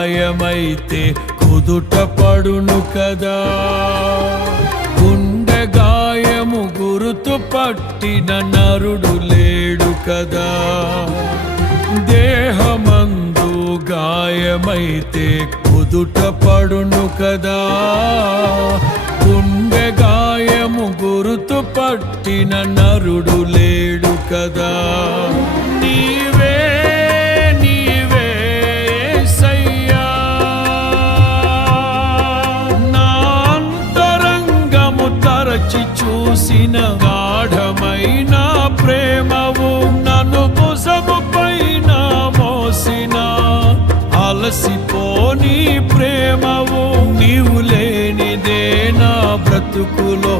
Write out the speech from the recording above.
గాయమైతే కుదుట పడును కదా. గుండె గాయము గురుతు పట్టిన నరుడు లేడు కదా. దేహమందు గాయమైతే కుదుట పడును కదా. గుండె గాయము గురుతు పట్టిన నరుడు లేడు కదా. నీవే నీవే యేసయ్యా, నా అంతరంగము తరచి చూసిన గాఢమైన ప్రేమవు, నన్ను భుజము పైన మోసిన అలసిపోని ప్రేమవు. నీవు లేనిదే నా బ్రతుకులో